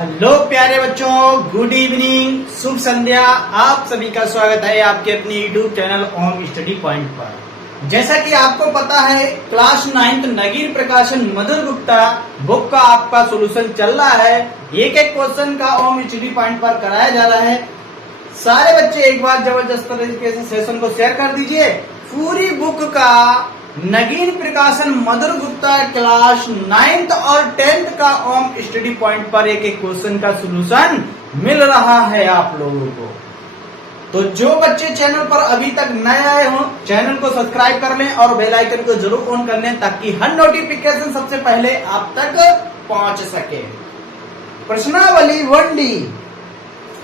Hello प्यारे बच्चों, good evening, शुभ संध्या। आप सभी का स्वागत है आपके अपने यूट्यूब चैनल ओम स्टडी पॉइंट पर। जैसा कि आपको पता है, क्लास 9th नगीर प्रकाशन मधुर गुप्ता बुक का आपका सोल्यूशन चल रहा है। एक एक क्वेश्चन का ओम स्टडी पॉइंट पर कराया जा रहा है। सारे बच्चे एक बार जबरदस्त तरीके से सेशन को शेयर कर दीजिए। पूरी बुक का नगीन प्रकाशन मधुर गुप्ता क्लास 9th और 10th का ओम स्टडी पॉइंट पर एक एक क्वेश्चन का सोल्यूशन मिल रहा है आप लोगों को। तो जो बच्चे चैनल पर अभी तक नए आए हों, चैनल को सब्सक्राइब कर लें और बेल आइकन को जरूर ऑन कर लें ताकि हर नोटिफिकेशन सबसे पहले आप तक पहुंच सके। प्रश्नावली 1D,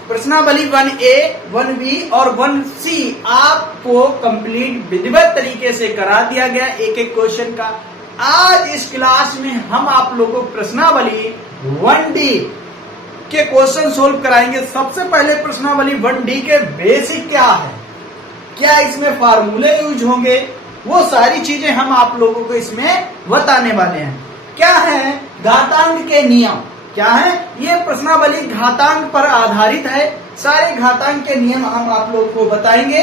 प्रश्नावली 1A, 1B और 1C आपको कंप्लीट विधिवत तरीके से करा दिया गया एक एक क्वेश्चन का। आज इस क्लास में हम आप लोगों को प्रश्नावली 1D के क्वेश्चन सोल्व कराएंगे। सबसे पहले प्रश्नावली 1D के बेसिक क्या है, क्या इसमें फार्मूले यूज होंगे, वो सारी चीजें हम आप लोगों को इसमें बताने वाले हैं। क्या है घातांक के नियम, क्या है ये प्रश्नावली घातांक पर आधारित है। सारे घातांक के नियम हम आप लोगों को बताएंगे।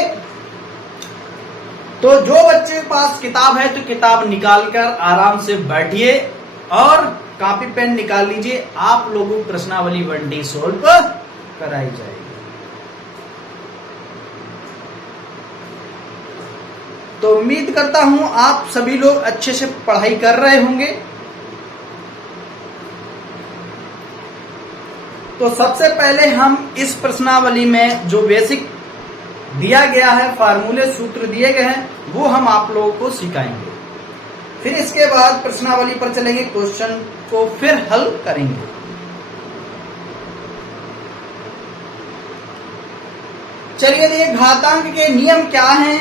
तो जो बच्चे के पास किताब है तो किताब निकालकर आराम से बैठिए और कॉपी पेन निकाल लीजिए। आप लोगों को प्रश्नावली 1D सोल्व कराई जाएगी। तो उम्मीद करता हूं आप सभी लोग अच्छे से पढ़ाई कर रहे होंगे। तो सबसे पहले हम इस प्रश्नावली में जो बेसिक दिया गया है, फार्मूले सूत्र दिए गए हैं, वो हम आप लोगों को सिखाएंगे। फिर इसके बाद प्रश्नावली पर चलेंगे, क्वेश्चन को फिर हल करेंगे। चलिए देखिए घातांक के नियम क्या हैं।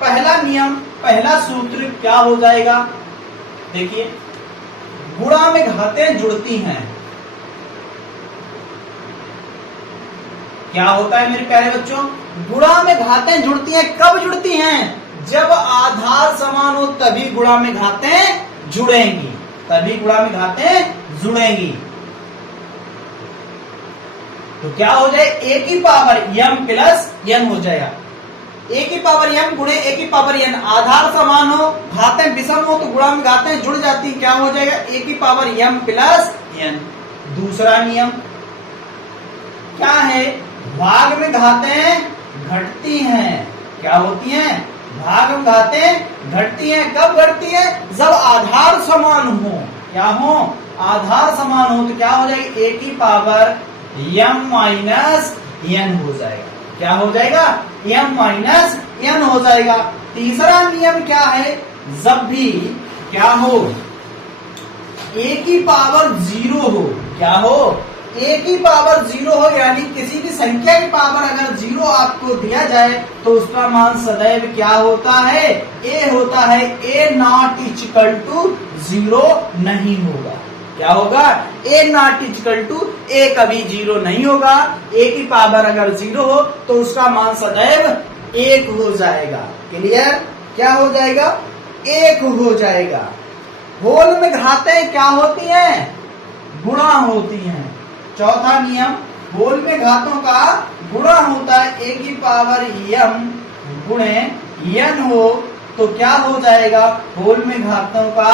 पहला नियम, पहला सूत्र क्या हो जाएगा, देखिए गुणा में घातें जुड़ती हैं। क्या होता है मेरे प्यारे बच्चों, गुणा में घातें जुड़ती हैं। कब जुड़ती हैं? जब आधार समान हो तभी गुणा में घातें जुड़ेंगी, तभी गुणा में घातें जुड़ेंगी। तो क्या हो जाए, a की पावर m प्लस n हो जाएगा। a की पावर m गुणे a की पावर n, आधार समान हो घातें विषम हो तो गुणा में घातें जुड़ जाती, क्या हो जाएगा a की पावर m प्लस n। दूसरा नियम क्या है, भाग में घातें घटती हैं। क्या होती हैं, भाग में घातें घटती हैं। कब घटती हैं? जब आधार समान हो। क्या हो, आधार समान हो तो क्या हो जाएगी, a की पावर m माइनस n हो जाएगा। क्या हो जाएगा, m माइनस n हो जाएगा। तीसरा नियम क्या है, जब भी क्या हो, a की पावर 0 हो। क्या हो, a की पावर 0 हो, यानी किसी भी संख्या की पावर अगर 0 आपको दिया जाए तो उसका मान सदैव क्या होता है, a होता है। a नॉट इक्वल टू 0 नहीं होगा। क्या होगा, a not equal to a कभी 0 नहीं होगा। a की पावर अगर 0 हो तो उसका मान सदैव 1 हो जाएगा। क्लियर, क्या हो जाएगा, 1 हो जाएगा। होल में घातें क्या होती हैं, गुणा होती हैं। चौथा नियम, होल में घातों का गुणा होता है। a की पावर m गुणे n हो तो क्या हो जाएगा, होल में घातों का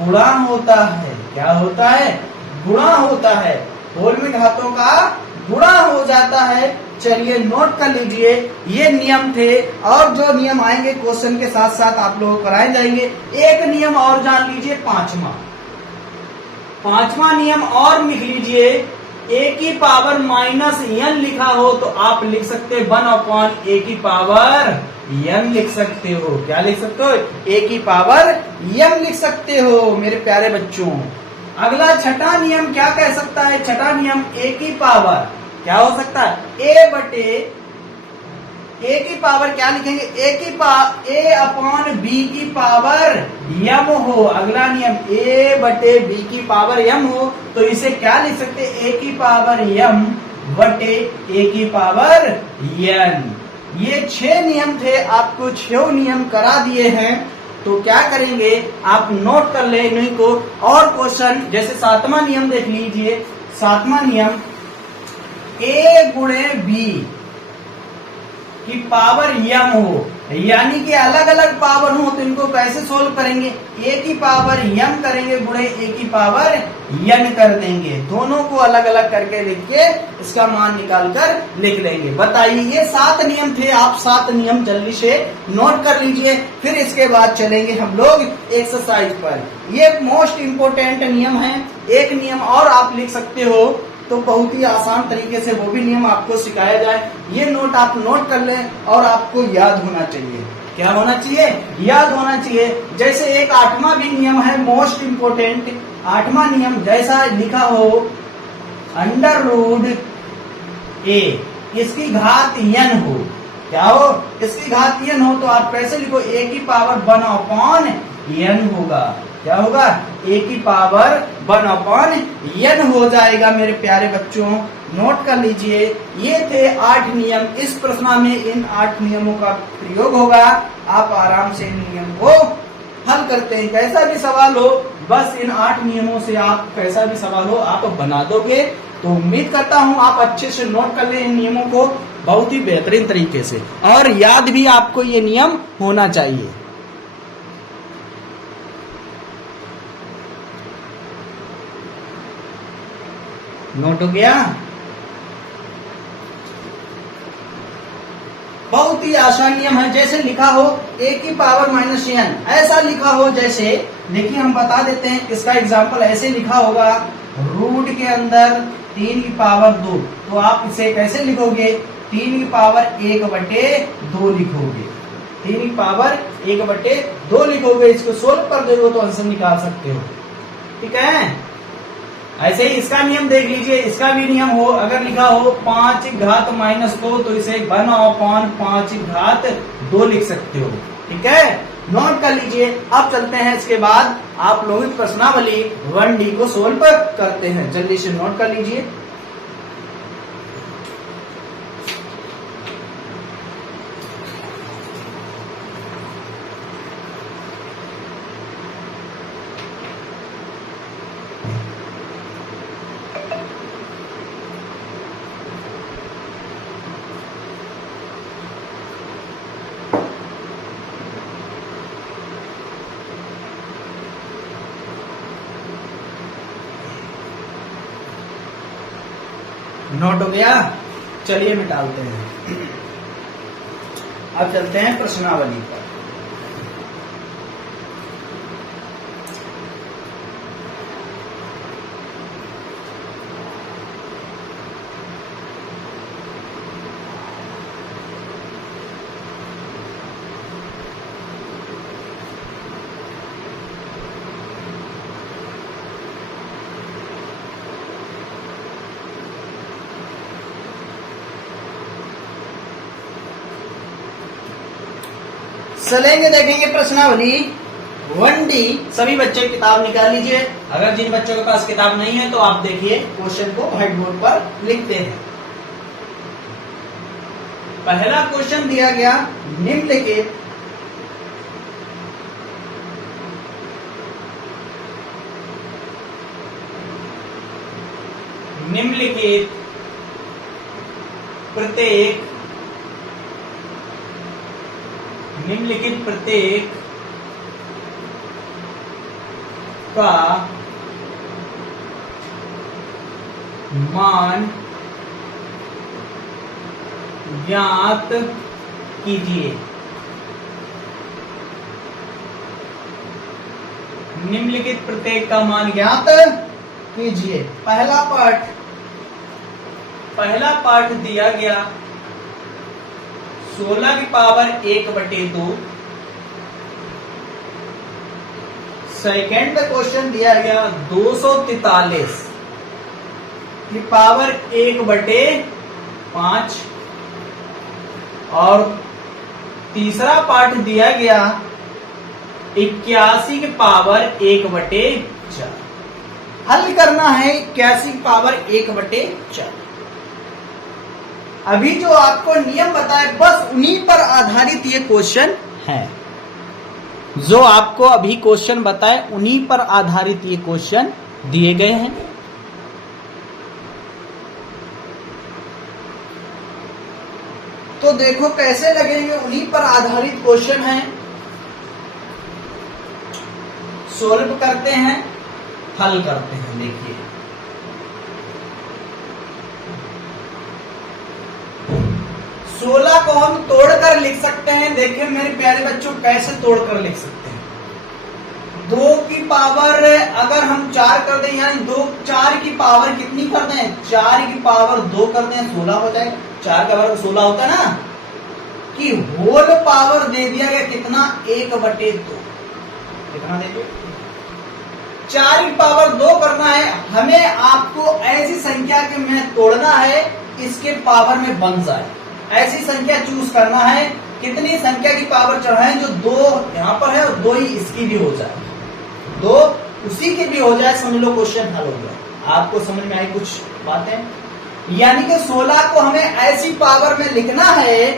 गुणा होता है। क्या होता है, गुणा होता है। होल में घातों का गुणा हो जाता है। चलिए नोट कर लीजिए, ये नियम थे और जो नियम आएंगे क्वेश्चन के साथ साथ आप लोगों को कराए जाएंगे। एक नियम और जान लीजिए, पांचवा नियम और लिख लीजिए। a की पावर माइनस n लिखा हो तो आप लिख सकते 1/a की पावर m लिख सकते हो। क्या लिख सकते हो, a की पावर m लिख सकते हो मेरे प्यारे बच्चों। अगला छठा नियम क्या कह सकता है, छठा नियम a की पावर क्या हो सकता है, a बटे a की पावर क्या लिखेंगे, a अपॉन b की पावर m हो। अगला नियम a बटे b की पावर m हो तो इसे क्या लिख सकते, a की पावर m बटे a की पावर n। ये 6 नियम थे, आपको 6 नियम करा दिए हैं। तो क्या करेंगे, आप नोट कर ले इन्हीं को। और क्वेश्चन जैसे 7वां नियम देख लीजिए। सातवां नियम a गुणे b की पावर m हो, यानी कि अलग अलग पावर हो तो इनको कैसे सोल्व करेंगे, a की पावर m करेंगे गुणे a की पावर n कर देंगे, दोनों को अलग अलग करके लिख के इसका मान निकाल कर लिख लेंगे। बताइए ये 7 नियम थे, आप 7 नियम जल्दी से नोट कर लीजिए, फिर इसके बाद चलेंगे हम लोग एक्सरसाइज पर। ये मोस्ट इंपोर्टेंट नियम है। एक नियम और आप लिख सकते हो तो बहुत ही आसान तरीके से वो भी नियम आपको सिखाया जाए, ये नोट आप नोट कर लें और आपको याद होना चाहिए। क्या होना चाहिए, याद होना चाहिए। जैसे एक 8वां भी नियम है मोस्ट इंपोर्टेंट, 8वां नियम जैसा लिखा हो अंडर रूट a इसकी घात n हो, क्या हो, इसकी घात n हो तो आप कैसे लिखो, a की पावर 1/n होगा, क्या होगा, a की पावर 1/n हो जाएगा। मेरे प्यारे बच्चों नोट कर लीजिए, ये थे 8 नियम। इस प्रश्न में इन 8 नियमों का प्रयोग होगा, आप आराम से इन नियम को हल करते हैं। कैसा भी सवाल हो, बस इन 8 नियमों से आप कैसा भी सवाल हो आप बना दोगे। तो उम्मीद करता हूं आप अच्छे से नोट कर लें इन नियमों को बहुत ही बेहतरीन तरीके से, और याद भी आपको ये नियम होना चाहिए। नोट हो गया, बहुत ही आसान नियम है। जैसे लिखा हो a की पावर -n, ऐसा लिखा हो, जैसे देखिए हम बता देते हैं इसका एग्जाम्पल। ऐसे लिखा होगा रूट के अंदर 3 की पावर 2, तो आप इसे कैसे लिखोगे, 3 की पावर 1/2 लिखोगे, 3 की पावर 1/2 लिखोगे। इसको सोल्व कर दोगे तो आंसर निकाल सकते हो, ठीक है। ऐसे ही इसका नियम देख लीजिए, इसका भी नियम हो, अगर लिखा हो 5 घात -2 तो इसे 1/5 घात 2 लिख सकते हो, ठीक है। नोट कर लीजिए। अब चलते हैं, इसके बाद आप लोग प्रश्नावली 1D को सोल्व करते हैं, जल्दी से नोट कर लीजिए। नोट हो गया, चलिए मिटाते हैं। अब चलते हैं प्रश्नावली पर। चलेंगे, देखेंगे प्रश्नावली 1D। सभी बच्चे किताब निकाल लीजिए। अगर जिन बच्चों के पास किताब नहीं है तो आप देखिए क्वेश्चन को व्हाइट बोर्ड पर लिखते हैं। पहला क्वेश्चन दिया गया, निम्नलिखित प्रत्येक का मान ज्ञात कीजिए। निम्नलिखित प्रत्येक का मान ज्ञात कीजिए। पहला पाठ दिया गया 16 की पावर 1/2। सेकेंड क्वेश्चन दिया गया 243 की पावर 1/5। और तीसरा पाठ दिया गया 81 की पावर 1/4। हल करना है 81 की पावर 1/4। अभी जो आपको नियम बताए बस उन्हीं पर आधारित ये क्वेश्चन है। जो आपको अभी क्वेश्चन बताए उन्हीं पर आधारित ये क्वेश्चन दिए गए हैं। तो देखो कैसे लगेंगे, उन्हीं पर आधारित क्वेश्चन है। सोल्व करते हैं, हल करते हैं। देखिए 16 को हम तोड़कर लिख सकते हैं। देखिए मेरे प्यारे बच्चों कैसे तोड़कर लिख सकते हैं। 2 की पावर अगर हम 4 कर दें, यानी 4 की पावर कितनी कर दें, 4 की पावर 2 कर दें, 16 हो जाएगा। 4 का वर्ग 16 होता है ना, कि होल पावर दे दिया गया कितना, 1/2। कितना दे दिया, 4 की पावर 2 करना है हमें। आपको ऐसी संख्या के में तोड़ना है इसके पावर में बन जाए, ऐसी संख्या चूज करना है। कितनी संख्या की पावर चढ़ाएं जो 2 यहां पर है और 2 ही इसकी भी हो जाए, 2 उसी की भी हो जाए, समझ लो क्वेश्चन हल हो गया। आपको समझ में आई कुछ बातें? यानी कि 16 को हमें ऐसी पावर में लिखना है,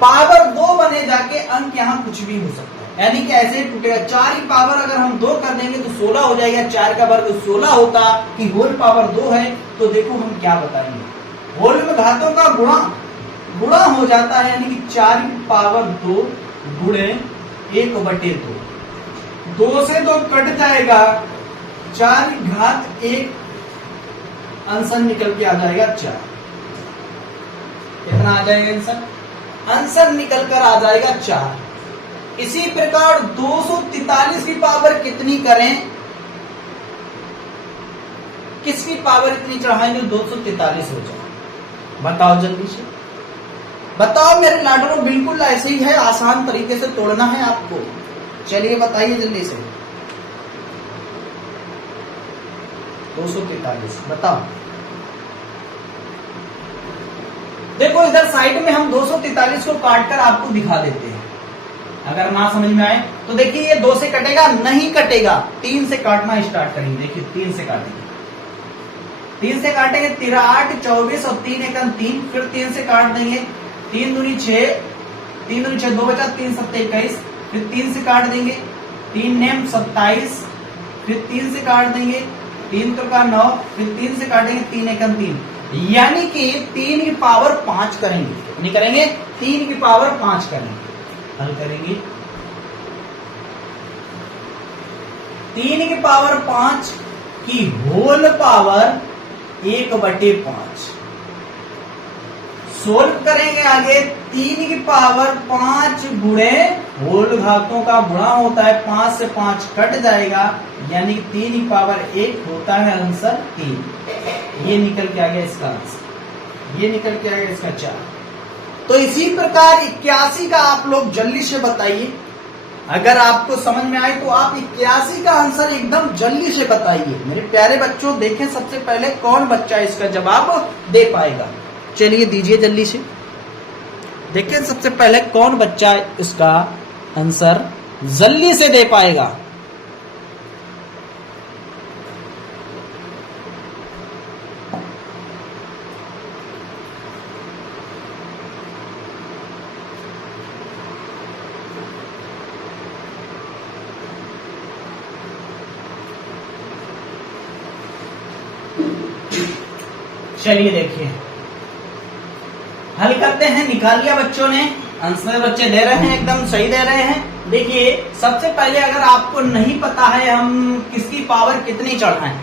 पावर 2 बने जाके अंक यहां कुछ भी हो सकता है, यानी कि ऐसे ही टूटेगा। 4 की पावर अगर हम 2 कर देंगे तो 16 हो जाएगा। 4 का वर्ग 16 होता कि होल पावर 2 है। तो देखो हम क्या बताएंगे, होल में घातों का गुणा हो जाता है, यानी कि 4 की पावर 2 गुणे 1/2। 2 से 2 कट जाएगा, 4 की घात 1 आंसर निकल के आ जाएगा 4। कितना आ जाएगा आंसर? आंसर निकल कर आ जाएगा 4। इसी प्रकार 243 की पावर कितनी करें, किसकी पावर इतनी चढ़ाएंगे 243 हो जाए, बताओ जल्दी से बताओ मेरे लाडों। बिल्कुल ऐसे ही है, आसान तरीके से तोड़ना है आपको। चलिए बताइए जल्दी से, 243 बताओ। देखो इधर साइड में हम 243 को काट कर आपको दिखा देते हैं, अगर ना समझ में आए तो। देखिए ये 2 से कटेगा, नहीं कटेगा, 3 से काटना स्टार्ट करेंगे। देखिए 3 से काटेंगे, 3 से काटेंगे, 13 8 24 और 3 1 3, फिर 3 से काट देंगे, 3 दूनी 6, 3 दूनी 6, 2 बचा, 3 7 21, फिर 3 से काट देंगे, 3 नेम 27, फिर 3 से काट देंगे, 3 तो का 9, फिर 3 से काटेंगे, 3 1 3, यानी कि 3 की पावर 5 करेंगे। कितनी करेंगे? 3 की पावर 5 करेंगे। हल करेंगे, 3 की पावर 5 की होल पावर 1/5। सोल्व करेंगे आगे, 3 की पावर 5 गुणे होल घातों का गुणा होता है, 5 से 5 कट जाएगा, यानी कि 3 की पावर 1 होता है आंसर 3। ये निकल के आ गया इसका आंसर, ये निकल के आ गया इसका 4। तो इसी प्रकार 81 का आप लोग जल्दी से बताइए। अगर आपको समझ में आए तो आप 81 का आंसर एकदम जल्दी से बताइए मेरे प्यारे बच्चों। देखें सबसे पहले कौन बच्चा इसका जवाब दे पाएगा। चलिए दीजिए जल्दी से, देखिए सबसे पहले कौन बच्चा इसका आंसर जल्दी से दे पाएगा। चलिए देखिए हल करते हैं। निकाल लिया बच्चों ने आंसर, बच्चे दे रहे हैं एकदम सही दे रहे हैं। देखिए सबसे पहले अगर आपको नहीं पता है हम किसकी पावर कितनी चढ़ाएं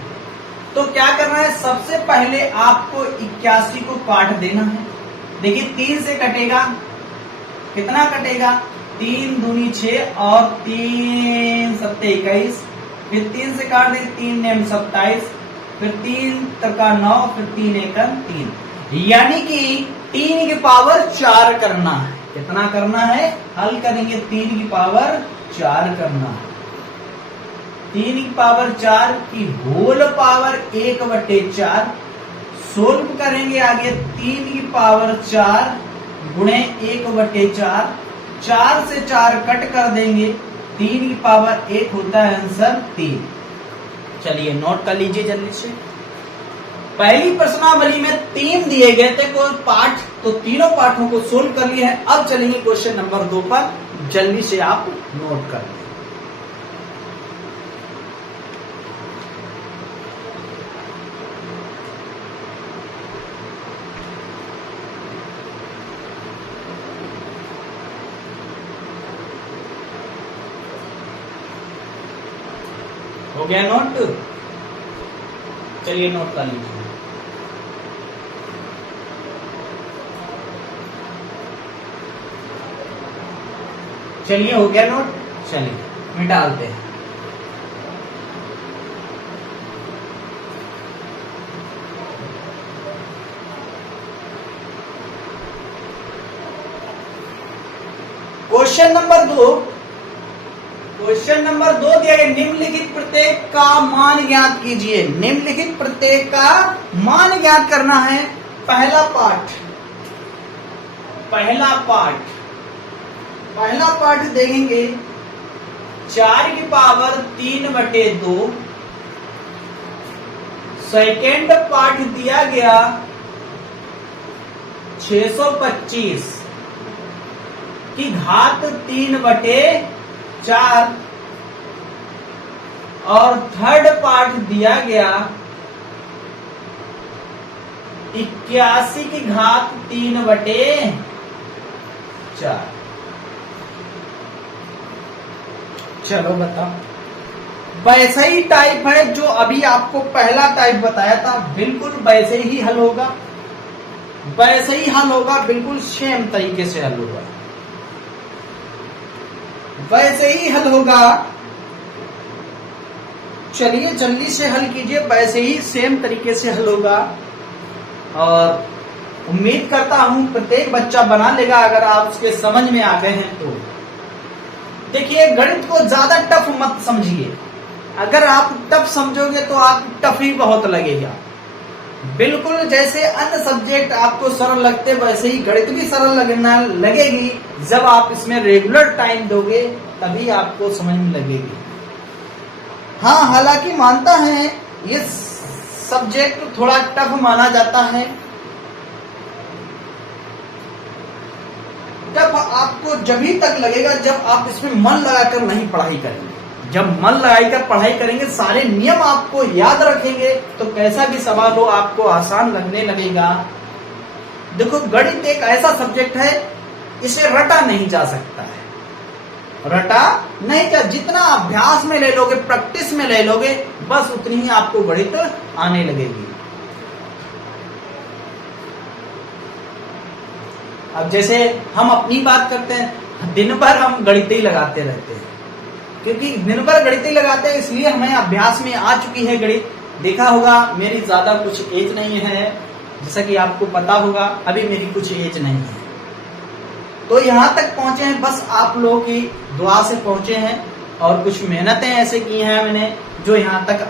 तो क्या करना है, सबसे पहले आपको 81 को काट देना है। देखिए 3 से कटेगा, कितना कटेगा, 3 दूनी 6 और 3 7 21, फिर 3 से काट दे, 3 नेम 27, फिर 3 तका 9, फिर 3 1 3, यानी कि 3 की पावर 4 करना है। कितना करना है, हल करेंगे, 3 की पावर 4 करना है। 3 की पावर 4 की होल पावर 1/4 सोल्व करेंगे आगे, 3 की पावर 4 गुणे 1/4, 4 से 4 कट कर देंगे, 3 की पावर 1 होता है आंसर 3। चलिए नोट कर लीजिए जल्दी से। पहली प्रश्नावली में 3 दिए गए थे कोई पाठ, तो तीनों पाठों को सोल्व कर लिए हैं। अब चलेंगे क्वेश्चन नंबर 2 पर, जल्दी से आप नोट कर लें। गया नोट? चलिए नोट कर लीजिए। चलिए हो गया नोट, चलिए मिटाते हैं। क्वेश्चन नंबर 2, क्वेश्चन नंबर 2 दिया गया, निम्नलिखित प्रत्येक का मान ज्ञात कीजिए। निम्नलिखित प्रत्येक का मान ज्ञात करना है। पहला पार्ट, पहला पार्ट देखेंगे 4 की पावर 3/2। सेकेंड पार्ट दिया गया 625 की घात 3/4 और थर्ड पार्ट दिया गया 81 की घात 3/4। चलो बताओ, वैसा ही टाइप है जो अभी आपको पहला टाइप बताया था, बिल्कुल वैसे ही हल होगा, वैसे ही हल होगा, बिल्कुल सेम तरीके से हल होगा, वैसे ही हल होगा। चलिए जल्दी से हल कीजिए, वैसे ही सेम तरीके से हल होगा और उम्मीद करता हूं प्रत्येक बच्चा बना लेगा अगर आप उसके समझ में आ गए हैं तो। देखिए गणित को ज्यादा टफ मत समझिए, अगर आप टफ समझोगे तो आपको टफ ही बहुत लगेगा। बिल्कुल जैसे अन्य सब्जेक्ट आपको सरल लगते वैसे ही गणित भी सरल लगना लगेगी। जब आप इसमें रेगुलर टाइम दोगे तभी आपको समझ में लगेगी। हाँ हालांकि मानता है ये सब्जेक्ट थोड़ा टफ माना जाता है, जब आपको जभी तक लगेगा जब आप इसमें मन लगाकर नहीं पढ़ाई करेंगे। जब मन लगाकर पढ़ाई करेंगे, सारे नियम आपको याद रखेंगे तो कैसा भी सवाल हो आपको आसान लगने लगेगा। देखो गणित एक ऐसा सब्जेक्ट है, इसे रटा नहीं जा सकता है, रटा नहीं जा, जितना अभ्यास में ले लोगे, प्रैक्टिस में ले लोगे, बस उतनी ही आपको गणित आने लगेगी। अब जैसे हम अपनी बात करते हैं, दिन भर हम गणित ही लगाते रहते हैं, क्योंकि दिन भर गणित ही लगाते हैं इसलिए हमें अभ्यास में आ चुकी है गणित। देखा होगा मेरी ज्यादा कुछ एज नहीं है, जैसा कि आपको पता होगा अभी मेरी कुछ एज नहीं है, तो यहां तक पहुंचे हैं बस आप लोगों की दुआ से पहुंचे हैं और कुछ मेहनतें ऐसे की हैं मैंने जो यहां तक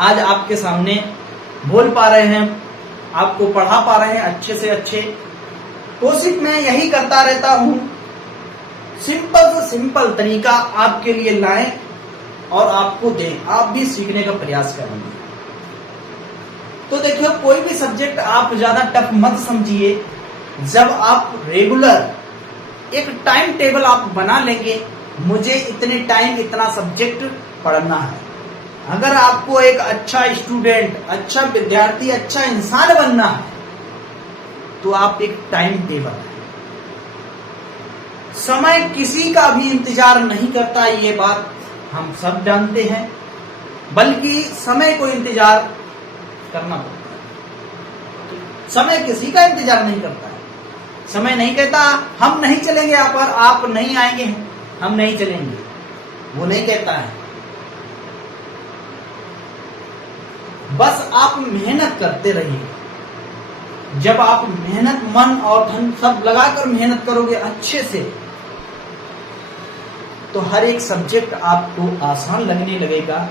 आज आपके सामने बोल पा रहे हैं, आपको पढ़ा पा रहे हैं अच्छे से अच्छे। कोशिश मैं यही करता रहता हूं, सिंपल से सिंपल तरीका आपके लिए लाएं और आपको दें, आप भी सीखने का प्रयास करेंगे। तो देखिए कोई भी सब्जेक्ट आप ज्यादा टफ मत समझिए। जब आप रेगुलर एक टाइम टेबल आप बना लेंगे, मुझे इतने टाइम इतना सब्जेक्ट पढ़ना है। अगर आपको एक अच्छा स्टूडेंट, अच्छा विद्यार्थी, अच्छा इंसान बनना है तो आप एक टाइम टेबल, समय किसी का भी इंतजार नहीं करता, ये बात हम सब जानते हैं, बल्कि समय को इंतजार करना पड़ता है। समय किसी का इंतजार नहीं करता है। समय नहीं कहता हम नहीं चलेंगे यहाँ पर, आप नहीं आएंगे, हम नहीं चलेंगे, वो नहीं कहता है। बस आप मेहनत करते रहिए। जब आप मेहनत, मन और धन सब लगाकर मेहनत करोगे अच्छे से, तो हर एक सब्जेक्ट आपको आसान लगने लगेगा।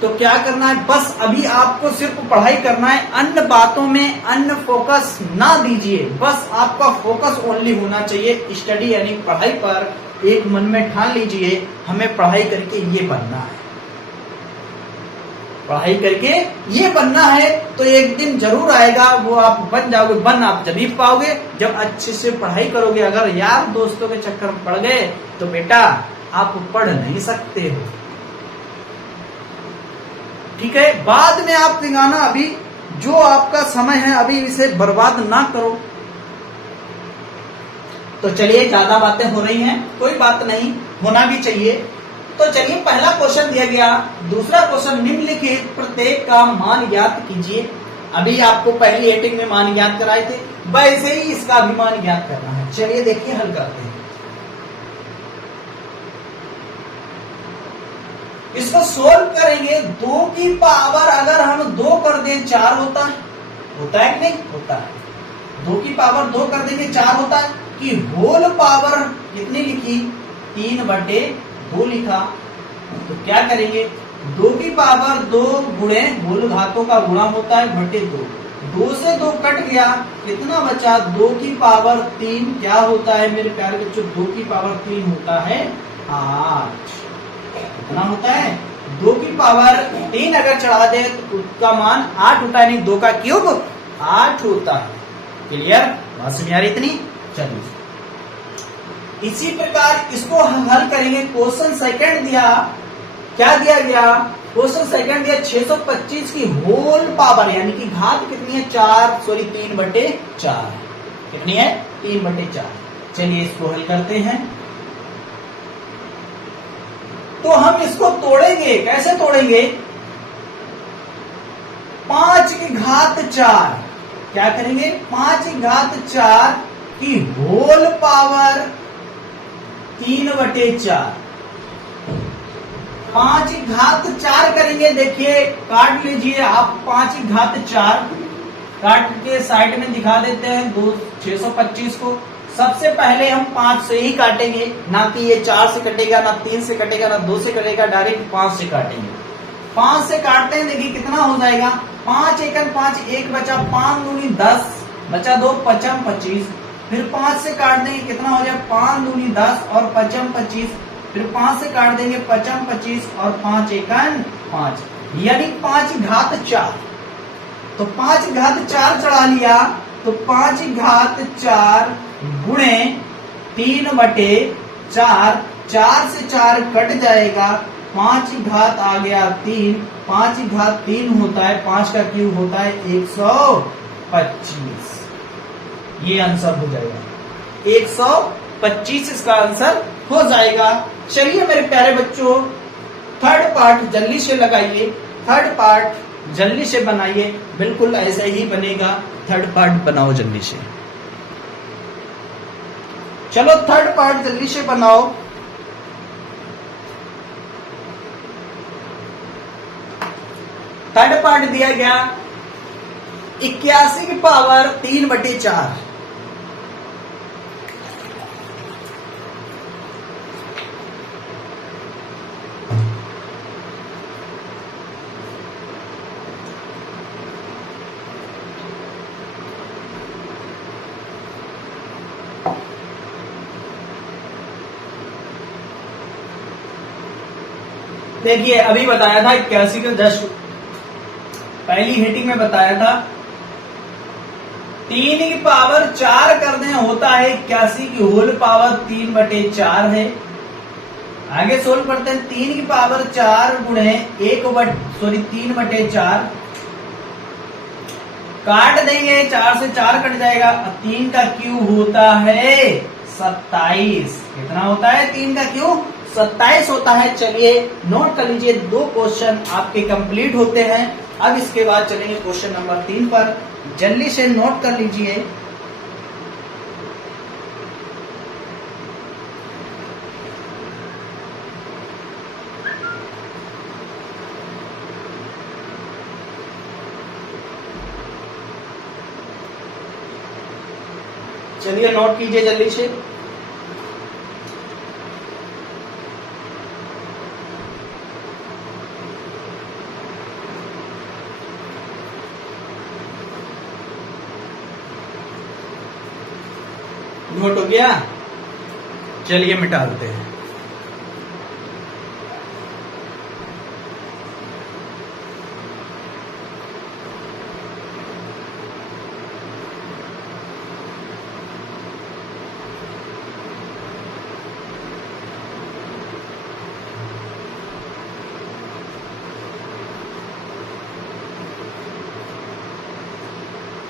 तो क्या करना है, बस अभी आपको सिर्फ पढ़ाई करना है, अन्य बातों में अन्य फोकस ना दीजिए। बस आपका फोकस ओनली होना चाहिए स्टडी यानी पढ़ाई पर। एक मन में ठान लीजिए हमें पढ़ाई करके ये बनना है, पढ़ाई करके ये बनना है, तो एक दिन जरूर आएगा वो आप बन जाओगे। बन आप जब ही पाओगे जब अच्छे से पढ़ाई करोगे। अगर यार दोस्तों के चक्कर में पड़ गए तो बेटा आप पढ़ नहीं सकते हो, ठीक है। बाद में आप दिखाना, अभी जो आपका समय है अभी इसे बर्बाद ना करो। तो चलिए ज्यादा बातें हो रही हैं, कोई बात नहीं, होना भी चाहिए। तो चलिए पहला क्वेश्चन दिया गया। दूसरा क्वेश्चन, निम्नलिखित प्रत्येक का मान ज्ञात कीजिए। अभी आपको पहली हेडिंग में मान ज्ञात कराए थे, वैसे ही इसका भी मान ज्ञात करना है। चलिए देखिए हल करते हैं। इसको सोल्व करेंगे। 2 की पावर अगर हम 2 कर दें 4 होता है कि नहीं होता है। 2 की पावर 2 कर देंगे 4 होता है। कि होल पावर कितनी लिखी, 3/2 लिखा। तो क्या करेंगे, 2 की पावर 2 गुणे मूल घातों का गुणा होता है बटे 2। 2 से 2 कट गया, कितना बचा, 2 की पावर 3 क्या होता है मेरे प्यारे बच्चों, 2 की पावर 3 होता है 8। कितना होता है, 2 की पावर 3 अगर चढ़ा दे तो उसका मान 8 होता है, नहीं 2 का क्यूब 8 होता है। क्लियर, बात समझ आ रही इतनी। चलिए इसी प्रकार इसको हम हल करेंगे। क्वेश्चन सेकंड दिया, क्या दिया गया, क्वेश्चन सेकंड दिया 625 की होल पावर यानी कि घात कितनी है, 3/4। कितनी है, 3/4। चलिए इसको हल करते हैं। तो हम इसको तोड़ेंगे, कैसे तोड़ेंगे, 5 की घात 4। क्या करेंगे, 5 की घात 4 की होल पावर 3/4। 5 की घात 4 करेंगे। देखिए काट लीजिए आप, 5 की घात 4 काट के साइड में दिखा देते हैं 625 को। सबसे पहले हम 5 से ही काटेंगे, ना कि ये 4 से कटेगा, ना 3 से कटेगा, ना 2 से कटेगा, डायरेक्ट 5 से काटेंगे। 5 से काटते हैं, देखिए कितना हो जाएगा, 5 एकन 5, 1 बचा, 5 दूनी 10 बचा, 2 पचम 25। फिर 5 से काट देंगे, कितना हो जाए, 5 दूनी 10 और पचम 25। फिर 5 से काट देंगे, पचम 25 और 5 एकन 5, यानी 5 घात 4। तो 5 घात 4 चढ़ा लिया, तो 5 घात 4 गुणे 3/4, 4 से 4 कट जाएगा, 5 घात आ गया 3, 5 घात 3 होता है, 5 का क्यूब होता है 125। ये आंसर हो जाएगा 125, इसका आंसर हो जाएगा। चलिए मेरे प्यारे बच्चों, थर्ड पार्ट जल्दी से लगाइए, थर्ड पार्ट जल्दी से बनाइए, बिल्कुल ऐसा ही बनेगा। थर्ड पार्ट बनाओ जल्दी से, चलो थर्ड पार्ट जल्दी से बनाओ। थर्ड पार्ट दिया गया 81 की पावर 3/4। देखिए अभी बताया था 81 का जस्ट पहली हीटिंग में बताया था, 3 की पावर 4 कर दें होता है 81 की होल पावर 3/4 है। आगे सोल्व करते हैं, 3 की पावर 4 गुणे 3/4 काट देंगे, 4 से 4 कट जाएगा, 3 का क्यूब होता है 27। कितना होता है, 3 का क्यूब 27 होता है। चलिए नोट कर लीजिए, 2 क्वेश्चन आपके कंप्लीट होते हैं। अब इसके बाद चलेंगे क्वेश्चन नंबर 3 पर, जल्दी से नोट कर लीजिए। चलिए नोट कीजिए जल्दी से। नोट हो गया, चलिए मिटा देते हैं।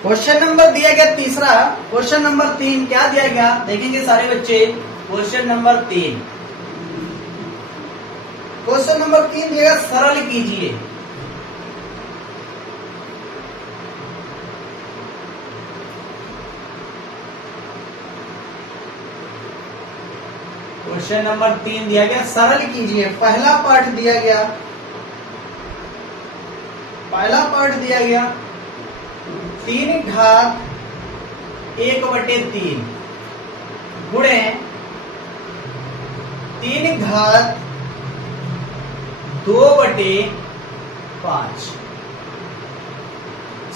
क्वेश्चन नंबर दिया गया तीसरा, क्वेश्चन नंबर 3 क्या दिया गया, देखेंगे सारे बच्चे। क्वेश्चन नंबर 3, क्वेश्चन नंबर 3 दिएगा, सरल कीजिए। क्वेश्चन नंबर 3 दिया गया, सरल कीजिए। पहला पार्ट दिया गया, पहला पार्ट दिया गया 3 घात 1/3 गुणे 3 घात 2/5।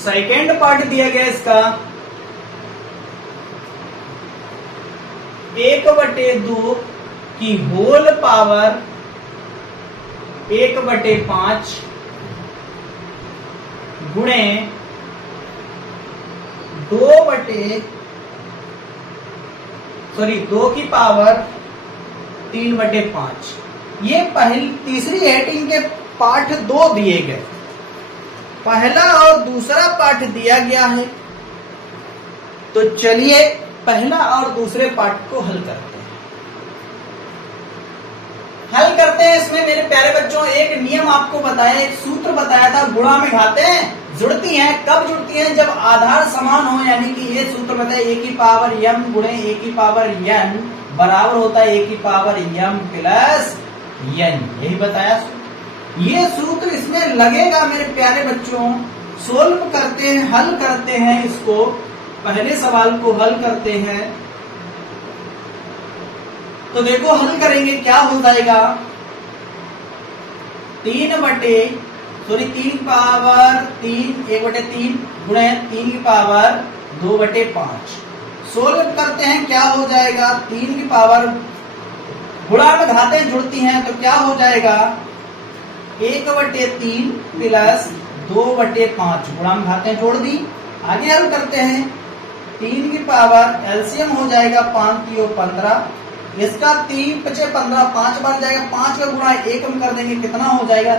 सेकेंड पार्ट दिया गया इसका 1/2 की होल पावर 1/5 गुणे 2 की पावर 3/5। ये पहली तीसरी हेडिंग के पाठ 2 दिए गए, पहला और दूसरा पाठ दिया गया है। तो चलिए पहला और दूसरे पाठ को हल करते हैं। इसमें मेरे प्यारे बच्चों एक नियम आपको बताया, एक सूत्र बताया था, गुणा में घातें जुड़ती हैं। कब जुड़ती हैं? जब आधार समान हो, यानी कि ये सूत्र बताया a की पावर m गुणे a की पावर n बराबर होता है a की पावर m प्लस n। यही बताया। ये सूत्र इसमें लगेगा मेरे प्यारे बच्चों। सोल्व करते हैं, हल करते हैं इसको। पहले सवाल को हल करते हैं। तो देखो हल करेंगे, क्या हो जाएगा? 3 की पावर 1/3 गुणे 3 की पावर 2/5। सोल्व करते हैं, क्या हो जाएगा? 3 की पावर, गुणा में घातें जुड़ती हैं तो क्या हो जाएगा? 1/3 प्लस 2/5। गुणा में घातें जोड़ दी। आगे हल करते हैं। 3 की पावर एलसीएम हो जाएगा 5 3 15। इसका 3 5 15, 5 बार जाएगा। 5 का गुणा 1 हम कर देंगे, कितना हो जाएगा?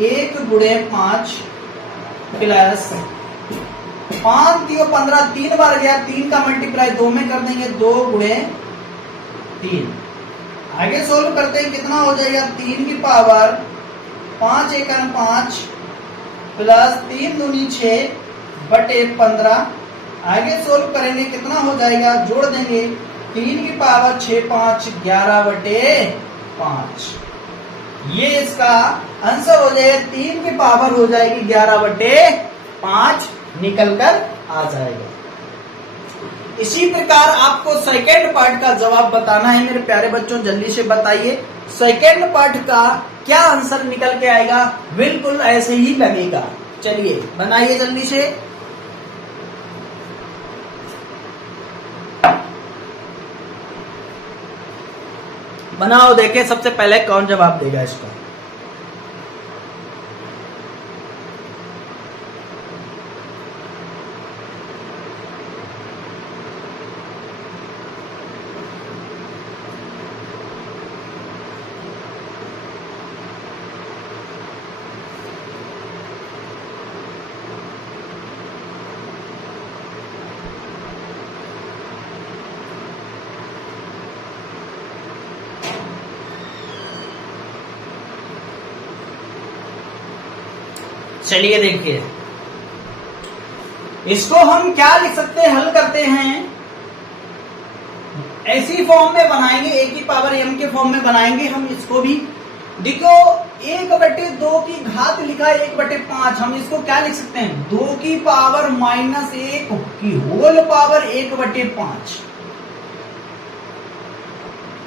1 गुणे 5 प्लस 5 3 15, 3 बार गया। 3 का मल्टीप्लाई 2 में कर देंगे, 2 गुणे 3। आगे सोल्व करते हैं, कितना हो जाएगा? 3 की पावर 5 1 5 प्लस 3 दूनी 6/15। आगे सोल्व करेंगे, कितना हो जाएगा? जोड़ देंगे, 3 की पावर 6 5 11/5। ये इसका आंसर हो जाएगा। 3 की पावर हो जाएगी 11/5 निकल कर आ जाएगा। इसी प्रकार आपको सेकेंड पार्ट का जवाब बताना है मेरे प्यारे बच्चों। जल्दी से बताइए सेकेंड पार्ट का क्या आंसर निकल के आएगा। बिल्कुल ऐसे ही लगेगा। चलिए बनाइए जल्दी से। बनाओ, देखें सबसे पहले कौन जवाब देगा इसका। चलिए देखिए, इसको हम क्या लिख सकते हैं, हल करते हैं। ऐसी फॉर्म में बनाएंगे, a की पावर m के फॉर्म में बनाएंगे हम इसको भी। देखो 1/2 की घात लिखा है 1/5। हम इसको क्या लिख सकते हैं? 2 की पावर -1 की होल पावर 1/5।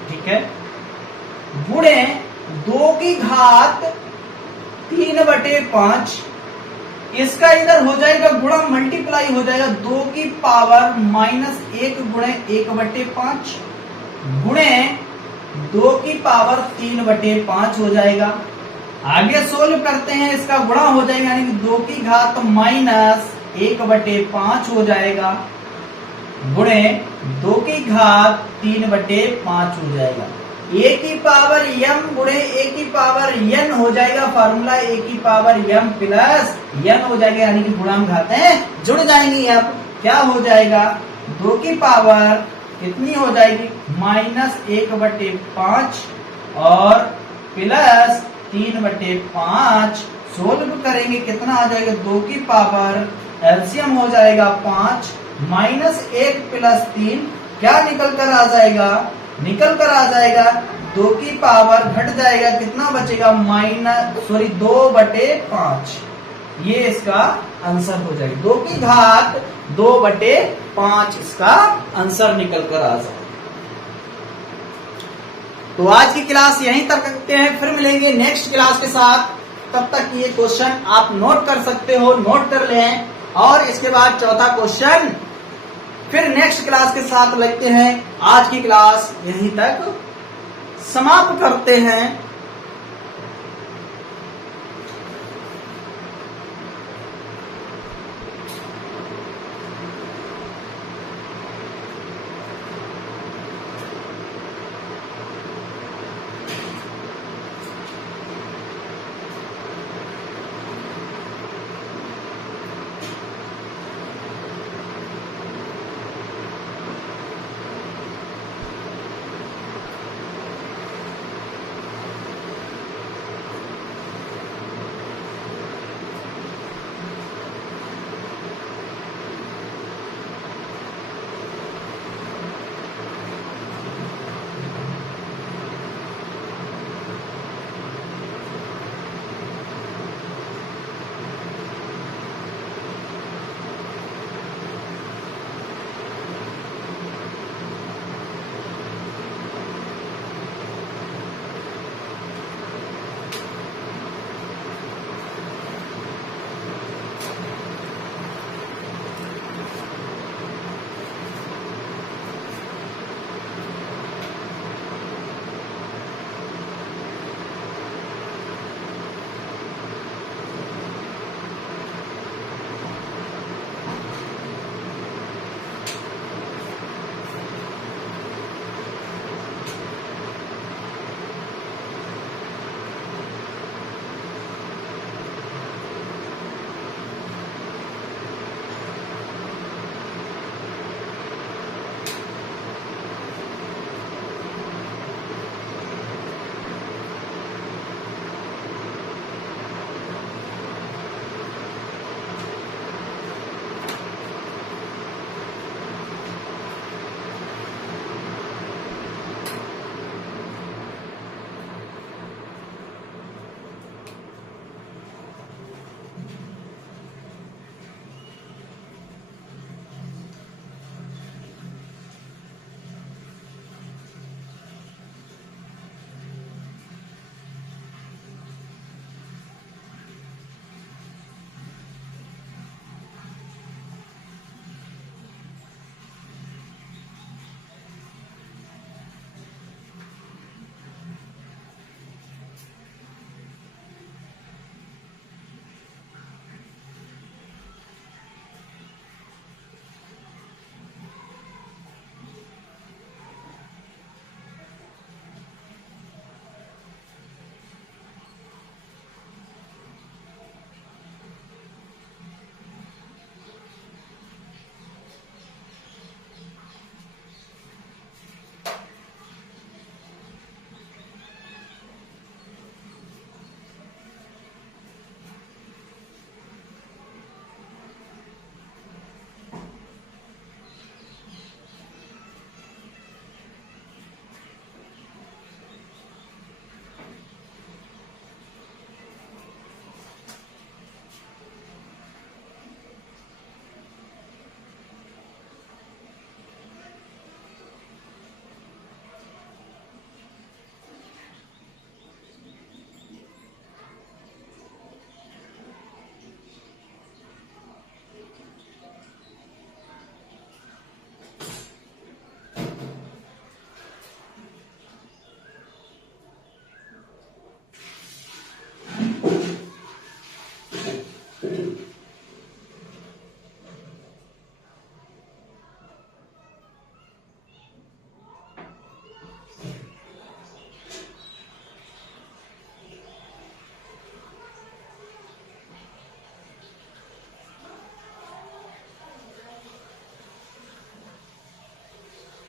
ठीक है, गुणे 2 की घात 3/5। इसका इधर हो जाएगा गुणा, मल्टीप्लाई हो जाएगा 2 की पावर -1 गुणे 1/5 गुणे 2 की पावर 3/5 हो जाएगा। आगे सोल्व करते हैं, इसका गुणा हो जाएगा, यानी 2 की घात -1/5 हो जाएगा गुणे 2 की घात 3/5 हो जाएगा। a की पावर m गुणे a की पावर n हो जाएगा। फार्मूला a की पावर m प्लस n हो जाएगा, यानी कि गुणा में घातें जुड़ जाएंगी। अब क्या हो जाएगा? 2 की पावर कितनी हो जाएगी? -1/5 और प्लस 3/5 सोल्व करेंगे कितना आ जाएगा 2 की पावर एलसीएम हो जाएगा 5 माइनस 1 प्लस 3 क्या निकल कर आ जाएगा 2 की पावर घट जाएगा कितना बचेगा 2/5 ये इसका आंसर हो जाएगा 2 की घात 2/5 इसका आंसर निकल कर आ जाएगा। तो आज की क्लास यहीं तक रखते हैं, फिर मिलेंगे नेक्स्ट क्लास के साथ। तब तक ये क्वेश्चन आप नोट कर सकते हो, नोट कर लें। और इसके बाद चौथा क्वेश्चन फिर नेक्स्ट क्लास के साथ लगते हैं। आज की क्लास यहीं तक समाप्त करते हैं।